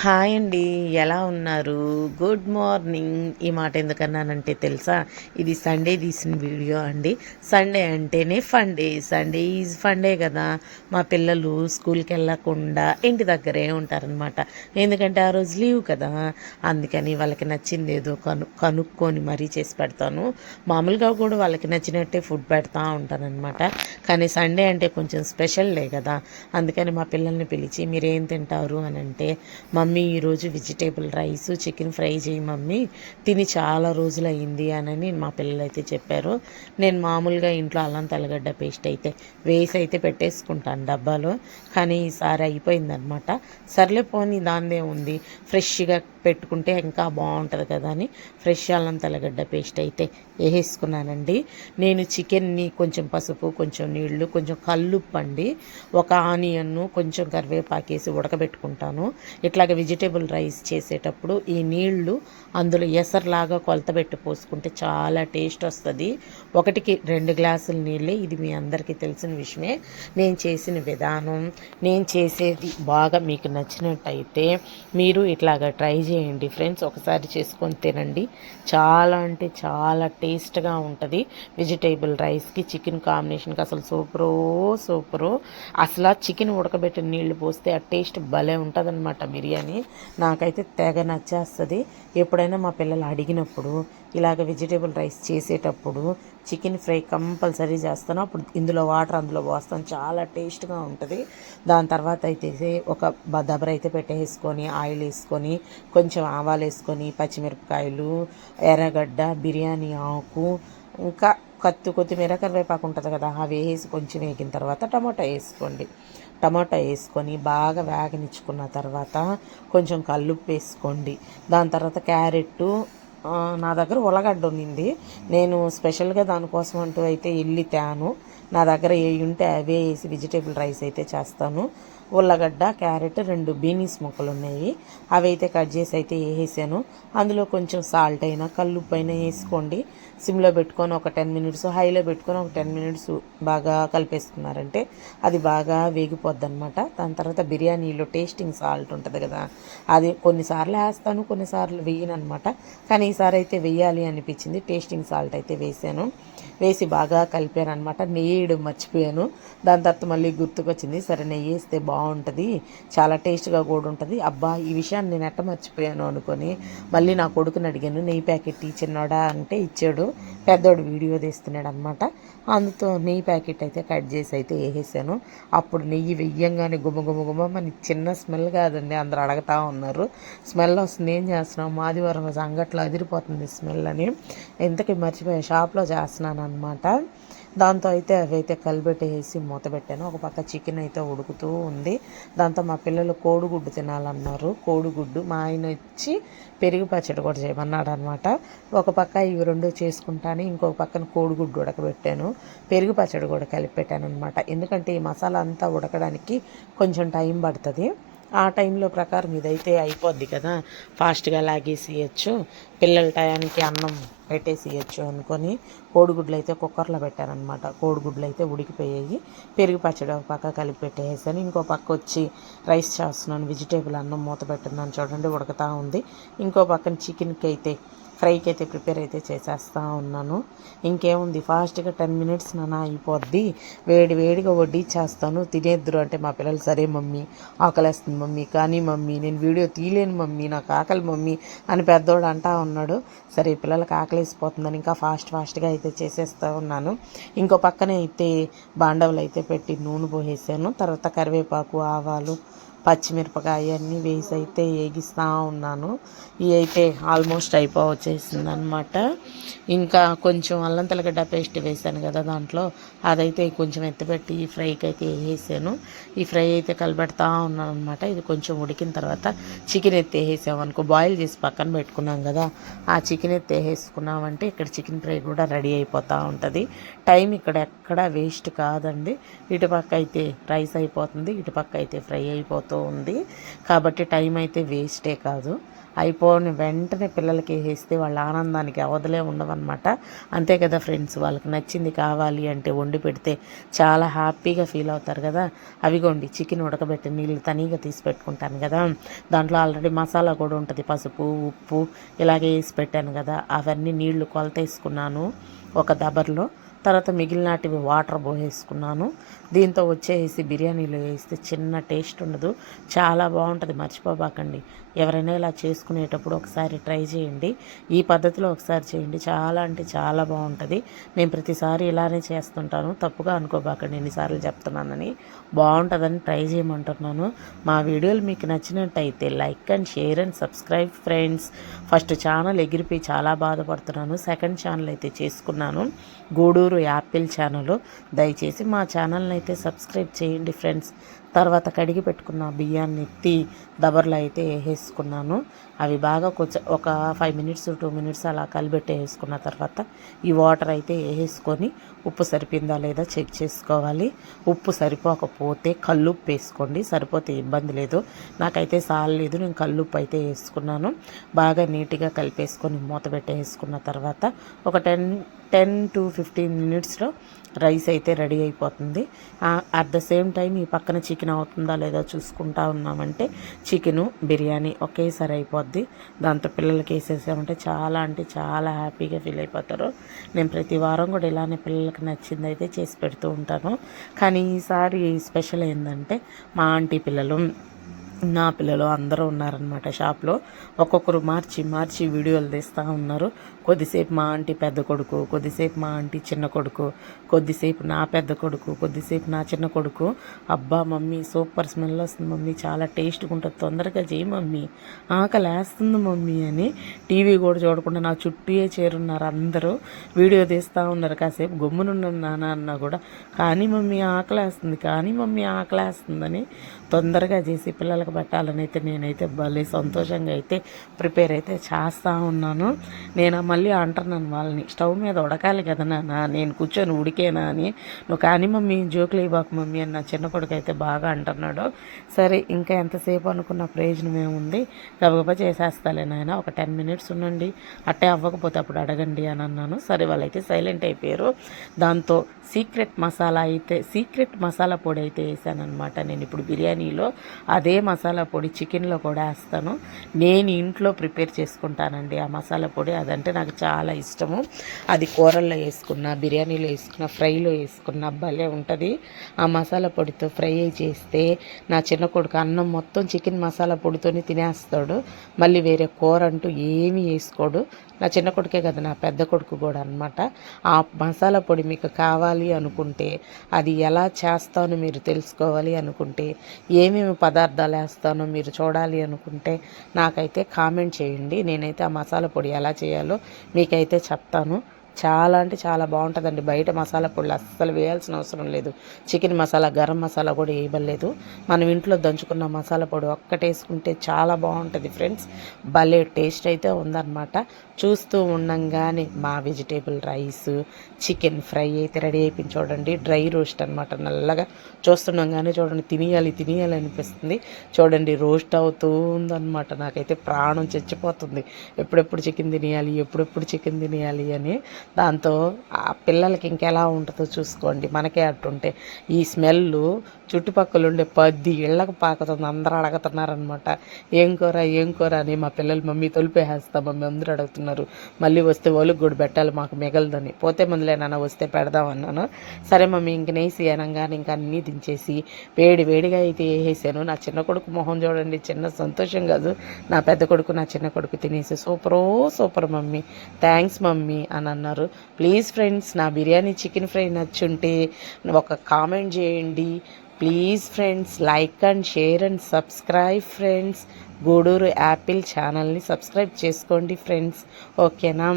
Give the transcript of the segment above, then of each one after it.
Hi అండి. ఎలా ఉన్నారు? Good morning. ఈ మాట ఎందుకన్నానంటే తెలుసా? ఇది సండే తీసిన వీడియో అండి. సండే అంటేనే fun day. Sunday is fun day కదా. మా పిల్లలు స్కూల్కి వెళ్ళకుండా ఇంటి దగ్గరే ఉంటారనమాట ఎందుకంటే ఆ రోజు లీవ్ కదా. అందుకని వాళ్ళకి నచ్చింది ఏదో కను కనుక్కొని మరీ చేసి పెడతాను. మామూలుగా కూడా వాళ్ళకి నచ్చినట్టే ఫుడ్ పెడతా ఉంటానన్నమాట. కానీ సండే అంటే కొంచెం స్పెషల్ డే కదా. అందుకని మా పిల్లల్ని పిలిచి మీరేం తింటారు? అని అంటే మమ్మీ ఈరోజు వెజిటేబుల్ రైస్ చికెన్ ఫ్రై చేయి మమ్మీ. తిని చాలా రోజులు అయింది అని మా పిల్లలు అయితే చెప్పారు. నేను మామూలుగా ఇంట్లో అల్లం తెల్లగడ్డ పేస్ట్ అయితే వేసి అయితే పెట్టేసుకుంటాను డబ్బాలో. కానీ ఈసారి అయిపోయిందనమాట. సర్లే పోనీ దానిదే ఉంది. ఫ్రెష్గా పెట్టుకుంటే ఇంకా బాగుంటుంది కదా అని ఫ్రెష్ అల్లం తెల్లగడ్డ పేస్ట్ అయితే వేసేసుకున్నానండి. నేను చికెన్ని కొంచెం పసుపు కొంచెం నీళ్ళు కొంచెం కల్లుప్పు అండి ఒక ఆనియన్ను కొంచెం కరివేపాకేసి ఉడకబెట్టుకుంటాను. ఇట్లాగ వెజిటేబుల్ రైస్ చేసేటప్పుడు ఈ నీళ్ళు అందులో ఎసర్లాగా కొలత పెట్టి పోసుకుంటే చాలా టేస్ట్ వస్తుంది. ఒకటికి రెండు గ్లాసుల నీళ్ళే ఇది మీ అందరికీ తెలిసిన విషయమే. నేను చేసిన విధానం నేను చేసేది బాగా మీకు నచ్చినట్టయితే మీరు ఇట్లాగ ట్రై చేయండి ఫ్రెండ్స్ ఒకసారి చేసుకొని తినండి. చాలా అంటే చాలా టేస్ట్గా ఉంటుంది. వెజిటేబుల్ రైస్కి చికెన్ కాంబినేషన్కి అసలు సూపరు సూపరు. అసలు ఆ చికెన్ ఉడకబెట్టిన నీళ్ళు పోస్తే ఆ టేస్ట్ భలే ఉంటుందన్నమాట బిర్యానీ. నాకైతే తెగ నచ్చేస్తుంది. ఎప్పుడైనా మా పిల్లలు అడిగినప్పుడు ఇలాగ వెజిటేబుల్ రైస్ చేసేటప్పుడు చికెన్ ఫ్రై కంపల్సరీ చేస్తాను. అప్పుడు ఇందులో వాటర్ అందులో పోస్తాను. చాలా టేస్ట్గా ఉంటుంది. దాని తర్వాత అయితే ఒక దబర అయితే పెట్టేసుకొని ఆయిల్ వేసుకొని కొంచెం ఆవాలు వేసుకొని పచ్చిమిరపకాయలు ఎర్రగడ్డ బిర్యానీ ఆకు ఇంకా కత్తి కొత్తిమీర కరివేపాకు ఉంటుంది కదా అవి వేసి కొంచెం వేగిన తర్వాత టమాటా వేసుకోండి. టమాటా వేసుకొని బాగా వేగనిచ్చుకున్న తర్వాత కొంచెం కల్లుప్పు వేసుకోండి. దాని తర్వాత క్యారెట్ నా దగ్గర ఉల్లగడ్డ ఉన్నింది నేను స్పెషల్గా దానికోసం అంటూ అయితే వెళ్ళి తేను. నా దగ్గర ఏ ఉంటే అవే వేసి వెజిటేబుల్ రైస్ అయితే చేస్తాను. ఉల్లగడ్డ క్యారెట్ రెండు బీనీస్ ముక్కలు ఉన్నాయి. అవి అయితే కట్ చేసి అయితే వేసాను అందులో కొంచెం సాల్ట్ అయినా కల్లుప్పు అయినా వేసుకోండి. సిమ్లో పెట్టుకొని ఒక టెన్ మినిట్స్ హైలో పెట్టుకొని ఒక టెన్ మినిట్స్ బాగా కలిపేసుకున్నారంటే అది బాగా వేగిపోద్ది అనమాట దాని తర్వాత బిర్యానీలో టేస్టింగ్ సాల్ట్ ఉంటుంది కదా అది కొన్నిసార్లు వేస్తాను కొన్నిసార్లు వేయను అనమాట కానీ ఈసారి అయితే వేయాలి అనిపించింది టేస్టింగ్ సాల్ట్ అయితే వేసాను. వేసి బాగా కలిపాను అనమాట నెయ్యి మర్చిపోయాను. దాని తర్వాత మళ్ళీ గుర్తుకొచ్చింది సరే నెయ్యి వేస్తే బాగుంటుంది చాలా టేస్ట్గా కూడా ఉంటుంది. అబ్బా ఈ విషయాన్ని నేను ఎట్ట మర్చిపోయాను అనుకొని మళ్ళీ నా కొడుకుని అడిగాను నెయ్యి ప్యాకెట్ ఇచ్చినాడా అంటే ఇచ్చాడు. పెద్దోడు వీడియో తీస్తున్నాడు అనమాట అందుతో నెయ్యి ప్యాకెట్ అయితే కట్ చేసి అయితే వేసేసాను. అప్పుడు నెయ్యి వెయ్యంగానే గుమ్మ గుమ్మ గుమ్మ మన చిన్న స్మెల్ కాదండి. అందరు అడగతా ఉన్నారు. స్మెల్ వస్తుంది. ఏం చేస్తున్నాం ఆదివారం రోజు అంగట్లో అదిరిపోతుంది స్మెల్ అని. ఇంతకీ మర్చిపోయా. షాప్లో చేస్తున్నాను అనమాట దాంతో అయితే అవైతే కలిపెట్టేసి మూత పెట్టాను. ఒక పక్క చికెన్ అయితే ఉడుకుతూ ఉంది. దాంతో మా పిల్లలు కోడిగుడ్డు తినాలన్నారు. కోడిగుడ్డు మా ఆయన వచ్చి పెరుగు పచ్చడి కూడా చేయమన్నాడు అనమాట ఒక పక్క ఇవి రెండు చేసుకుంటాను ఇంకొక పక్కన కోడిగుడ్డు ఉడకబెట్టాను. పెరుగు పచ్చడి కూడా కలిపి పెట్టాను అనమాట ఎందుకంటే ఈ మసాలా అంతా ఉడకడానికి కొంచెం టైం పడుతుంది. ఆ టైంలో ప్రకారం ఇదైతే అయిపోద్ది కదా. ఫాస్ట్గా లాగేసేయచ్చు పిల్లల టయానికి అన్నం పెట్టేసేయచ్చు అనుకొని కోడిగుడ్లు అయితే కుక్కర్లో పెట్టారనమాట కోడిగుడ్లు అయితే ఉడికిపోయాయి. పెరుగు పచ్చడి ఒక పక్క కలిపి పెట్టేసాను ఇంకో పక్క వచ్చి రైస్ చేస్తున్నాను. వెజిటేబుల్ అన్నం మూత పెట్టున్నాను చూడండి ఉడకతా ఉంది. ఇంకో పక్కన చికెన్కి అయితే ఫ్రైకి అయితే ప్రిపేర్ అయితే చేసేస్తూ ఉన్నాను. ఇంకేముంది? ఫాస్ట్గా టెన్ మినిట్స్ నాన్న అయిపోద్ది. వేడి వేడిగా వడ్డించేస్తాను తినేద్దరు అంటే మా పిల్లలు సరే మమ్మీ ఆకలేస్తుంది మమ్మీ కానీ మమ్మీ నేను వీడియో తీయలేను మమ్మీ నాకు ఆకలి మమ్మీ అని పెద్దోడు అంటా ఉన్నాడు. సరే పిల్లలకి ఆకలేసిపోతుందని ఇంకా ఫాస్ట్ ఫాస్ట్గా అయితే చేసేస్తూ ఉన్నాను. ఇంకో పక్కనే అయితే బాండవులు అయితే పెట్టి నూనె పోసేసాను. తర్వాత కరివేపాకు ఆవాలు పచ్చిమిరపకాయ అన్నీ వేసి అయితే వేగిస్తూ ఉన్నాను. ఇవి అయితే ఆల్మోస్ట్ అయిపోవచ్చేసింది అనమాట ఇంకా కొంచెం అల్లం తెల్లగడ్డ పేస్ట్ వేసాను కదా దాంట్లో. అదైతే కొంచెం ఎత్తిపెట్టి ఈ ఫ్రైకి అయితే వేసాను ఈ ఫ్రై అయితే కలబెడతా ఉన్నాను అనమాట ఇది కొంచెం ఉడికిన తర్వాత చికెన్ ఎత్తి అనుకో బాయిల్ చేసి పక్కన పెట్టుకున్నాం కదా ఆ చికెన్ ఎత్తి వేసుకున్నామంటే ఇక్కడ చికెన్ ఫ్రై కూడా రెడీ అయిపోతూ ఉంటుంది. టైం ఇక్కడ ఎక్కడ వేస్ట్ కాదండి. ఇటుపక్క అయితే రైస్ అయిపోతుంది ఇటుపక్క అయితే ఫ్రై అయిపోతుంది. ఉంది. కాబట్టి టైం అయితే వేస్టే కాదు. అయిపోని వెంటనే పిల్లలకి వేస్తే వాళ్ళ ఆనందానికి అవధులే ఉండవన్నమాట. అంతే కదా ఫ్రెండ్స్ వాళ్ళకి నచ్చింది కావాలి అంటే వండి పెడితే చాలా హ్యాపీగా ఫీల్ అవుతారు కదా. అవిగోండి చికెన్ ఉడకబెట్టి నీళ్ళు తనీగా తీసి పెట్టుకుంటాను కదా. దాంట్లో ఆల్రెడీ మసాలా కూడా ఉంటుంది. పసుపు ఉప్పు ఇలాగే వేసి పెట్టాను కదా. అవన్నీ నీళ్ళు కొలత వేసుకున్నాను ఒక దబర్లో. తర్వాత మిగిలినటివి వాటర్ పోసేసుకున్నాను. దీంతో వచ్చేసి బిర్యానీలో వేస్తే చిన్న టేస్ట్ ఉండదు. చాలా బాగుంటుంది. మర్చిపోబాకండి. ఎవరైనా ఇలా చేసుకునేటప్పుడు ఒకసారి ట్రై చేయండి. ఈ పద్ధతిలో ఒకసారి చేయండి. చాలా అంటే చాలా బాగుంటుంది. నేను ప్రతిసారి ఇలానే చేస్తుంటాను. తప్పుగా అనుకోబాకండి. ఎన్నిసార్లు చెప్తున్నానని. బాగుంటుందని ట్రై చేయమంటున్నాను. మా వీడియోలు మీకు నచ్చినట్టయితే like and share and subscribe friends. First channel ఎగిరిపోయి చాలా బాధపడుతున్నాను. సెకండ్ ఛానల్ అయితే చేసుకున్నాను. Gudur apple channel. దయచేసి మా ఛానల్ని అయితే సబ్స్క్రైబ్ చేయండి ఫ్రెండ్స్. తర్వాత కడిగి పెట్టుకున్న బియ్యాన్ని ఎత్తి దబర్లో అయితే వేసేసుకున్నాను అవి బాగా కొంచెం ఒక ఫైవ్ మినిట్స్ టూ మినిట్స్ అలా కలిపెట్టి వేసుకున్న తర్వాత ఈ వాటర్ అయితే వేసేసుకొని ఉప్పు సరిపోయిందా లేదా చెక్ చేసుకోవాలి. ఉప్పు సరిపోకపోతే కల్లుప్పు వేసుకోండి. సరిపోతే ఇబ్బంది లేదు. నాకైతే సాలేదు నేను కల్లుప్పు అయితే వేసుకున్నాను. బాగా నీట్గా కలిపేసుకొని మూత పెట్టేసుకున్న తర్వాత ఒక టెన్ టెన్ టు ఫిఫ్టీన్ మినిట్స్లో రైస్ అయితే రెడీ అయిపోతుంది. అట్ ద సేమ్ టైం ఈ పక్కన చికెన్ అవుతుందా లేదా చూసుకుంటా ఉన్నామంటే చికెను బిర్యానీ ఒకేసారి అయిపోద్ది. దాంతో పిల్లలకి వేసేసామంటే చాలా అంటే చాలా హ్యాపీగా ఫీల్ అయిపోతారు. నేను ప్రతి వారం కూడా ఇలానే పిల్లలకి నచ్చింది అయితే చేసి పెడుతూ ఉంటాను. కానీ ఈసారి స్పెషల్ ఏంటంటే మా ఆంటీ పిల్లలు నా పిల్లలు అందరూ ఉన్నారనమాట షాప్లో. ఒక్కొక్కరు మార్చి మార్చి వీడియోలు తీస్తూ ఉన్నారు. కొద్దిసేపు మా ఆంటీ పెద్ద కొడుకు కొద్దిసేపు మా ఆంటీ చిన్న కొడుకు కొద్దిసేపు నా పెద్ద కొడుకు కొద్దిసేపు నా చిన్న కొడుకు. అబ్బా మమ్మీ సూపర్ స్మెల్ వస్తుంది మమ్మీ చాలా టేస్ట్గా ఉంటుంది. తొందరగా చేయి మమ్మీ. ఆకలేస్తుంది మమ్మీ అని టీవీ కూడా చూడకుండా నా చుట్టూ చేరున్నారు అందరూ. వీడియో తీస్తూ ఉన్నారు. కాసేపు గమ్మునున్నాను నాన్న అన్నా కూడా. కానీ మమ్మీ ఆకలేస్తుంది కానీ మమ్మీ ఆకలేస్తుందని తొందరగా చేసి పిల్లలకు పెట్టాలని అయితే నేనైతే భలే సంతోషంగా అయితే ప్రిపేర్ అయితే చేస్తూ ఉన్నాను. నేను మళ్ళీ అంటున్నాను వాళ్ళని స్టవ్ మీద ఉడకాలి కదా నాన్న నేను కూర్చొని ఉడికేనా అని. నువ్వు కానీ మమ్మీ జోకులు ఇవ్వకు మమ్మీ అని నా చిన్న కొడుకు అయితే బాగా అంటున్నాడు. సరే ఇంకా ఎంతసేపు అనుకున్న ప్రయోజనం ఏముంది? గబగబా చేసేస్తాలే నాయన ఒక టెన్ మినిట్స్ ఉండండి. అట్టే అవ్వకపోతే అప్పుడు అడగండి అని అన్నాను. సరే వాళ్ళైతే సైలెంట్ అయిపోయారు. దాంతో సీక్రెట్ మసాలా అయితే సీక్రెట్ మసాలా పొడి అయితే వేసానమాట నేను ఇప్పుడు బిర్యానీలో అదే మసాలా పొడి చికెన్లో కూడా వేస్తాను. నేను ఇంట్లో ప్రిపేర్ చేసుకుంటానండి ఆ మసాలా పొడి. అదంటే నాకు చాలా ఇష్టము. అది కూరల్లో వేసుకున్న బిర్యానీలో వేసుకున్న ఫ్రైలో వేసుకున్న భలే ఉంటుంది. ఆ మసాలా పొడితో ఫ్రై చేస్తే నా చిన్న కొడుకు అన్నం మొత్తం చికెన్ మసాలా పొడితోనే తినేస్తాడు. మళ్ళీ వేరే కూర అంటూ ఏమీ వేసుకోడు. నా చిన్న కొడుకే కదా నా పెద్ద కొడుకు కూడా అనమాట ఆ మసాలా పొడి మీకు కావాలి అనుకుంటే అది ఎలా చేస్తానో మీరు తెలుసుకోవాలి అనుకుంటే ఏమేమి పదార్థాలు వేస్తానో మీరు చూడాలి అనుకుంటే నాకైతే కామెంట్ చేయండి. నేనైతే ఆ మసాలా పొడి ఎలా చేయాలో మీకైతే చెప్తాను. చాలా అంటే చాలా బాగుంటుందండి. బయట మసాలా పొడులు అస్సలు వేయాల్సిన అవసరం లేదు. చికెన్ మసాలా గరం మసాలా కూడా వేయబడలేదు. మనం ఇంట్లో దంచుకున్న మసాలా పొడి ఒక్కటేసుకుంటే చాలా బాగుంటుంది ఫ్రెండ్స్. భలే టేస్ట్ అయితే ఉందన్నమాట. చూస్తూ ఉండంగానే మా వెజిటేబుల్ రైస్ చికెన్ ఫ్రై అయితే రెడీ అయిపోయింది చూడండి. డ్రై రోస్ట్ అనమాట నల్లగా చూస్తుండగానే చూడండి తినేయాలి తినేయాలి అనిపిస్తుంది. చూడండి రోస్ట్ అవుతూ ఉందన్నమాట. నాకైతే ప్రాణం చచ్చిపోతుంది. ఎప్పుడెప్పుడు చికెన్ తినేయాలి ఎప్పుడెప్పుడు చికెన్ తినేయాలి అని దాంతో ఆ పిల్లలకి ఇంకెలా ఉంటుందో చూసుకోండి. మనకే అట్టుంటే ఈ స్మెల్ చుట్టుపక్కల ఉండే పది ఇళ్ళకు పాకుతుంది. అందరూ అడుగుతున్నారనమాట ఏం కూర? ఏం కూర? అని మా పిల్లలు మమ్మీ తొలిపేసేస్తాం మమ్మీ అందరూ అడుగుతున్నారు. మళ్ళీ వస్తే వాళ్ళకి కూడా పెట్టాలి మాకు మిగలదని. పోతే ముందులేనా వస్తే పెడదాం అన్నాను. సరే మమ్మీ ఇంక నేసి అనగానే ఇంకా అన్నీ దించేసి వేడి వేడిగా అయితే వేసేసాను. నా చిన్న కొడుకు మొహం చూడండి. చిన్న సంతోషం కాదు. నా పెద్ద కొడుకు నా చిన్న కొడుకు తినేసి సూపరో సూపర్ మమ్మీ. థ్యాంక్స్ మమ్మీ అని అన్నారు. ప్లీజ్ ఫ్రెండ్స్ నా బిర్యానీ చికెన్ ఫ్రై నచ్చుంటే ఒక కామెంట్ చేయండి. Please friends like and share and subscribe friends Gudur apple ఛానల్ని సబ్స్క్రైబ్ చేసుకోండి ఫ్రెండ్స్. ఓకేనా?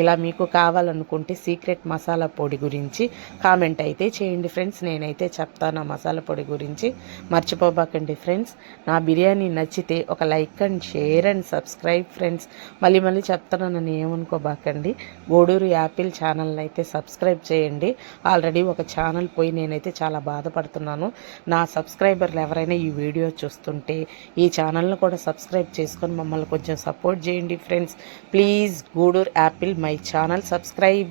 ఇలా మీకు కావాలనుకుంటే సీక్రెట్ మసాలా పొడి గురించి కామెంట్ అయితే చేయండి ఫ్రెండ్స్. నేనైతే చెప్తాను ఆ మసాలా పొడి గురించి. మర్చిపోబాకండి ఫ్రెండ్స్. నా బిర్యానీ నచ్చితే ఒక like and share and subscribe friends. మళ్ళీ మళ్ళీ చెప్తాను నన్ను ఏమనుకోబాకండి. గూడూరు యాపిల్ ఛానల్ని అయితే సబ్స్క్రైబ్ చేయండి. ఆల్రెడీ ఒక ఛానల్ పోయి నేనైతే చాలా బాధపడుతున్నాను. నా సబ్స్క్రైబర్లు ఎవరైనా ఈ వీడియో చూస్తుంటే ఈ ఛానల్ను కూడా సబ్స్క్రైబ్ చేసుకొని మమ్మల్ని కొంచెం సపోర్ట్ చేయండి friends. Please Gudur apple my channel subscribe.